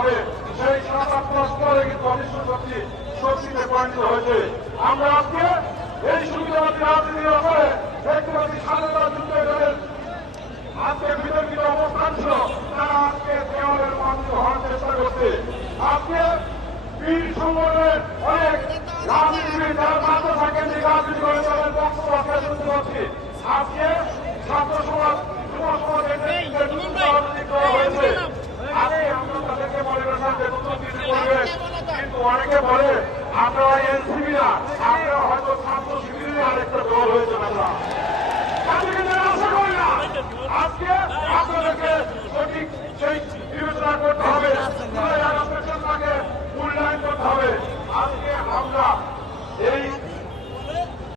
হবে সেই 7-8 মাস পরে কিন্তু অনিষ্ট শক্তি শক্তিতে পরিণত হয়েছে। আমরা আজকে এই সুবিধাবাদী রাজনীতি করে ব্যক্তিবাদী স্বাধীনতা যুদ্ধ দলের আজকে বিতর্কিত অবস্থান ছিল, তারা আজকে দেওয়ালের মাধ্যমে হওয়ার চেষ্টা করছে। আজকে বীর সংগঠনের অনেক রাজনীতিবিদ যারা ছাত্র কেন্দ্রিক রাজনীতি করে তাদের বক্তব্য আজকে শুনতে পাচ্ছি। আজকে ছাত্র সমাজ যুব সমাজের নেতৃত্বে রাজনীতি করা হয়েছে। আজকে আমরা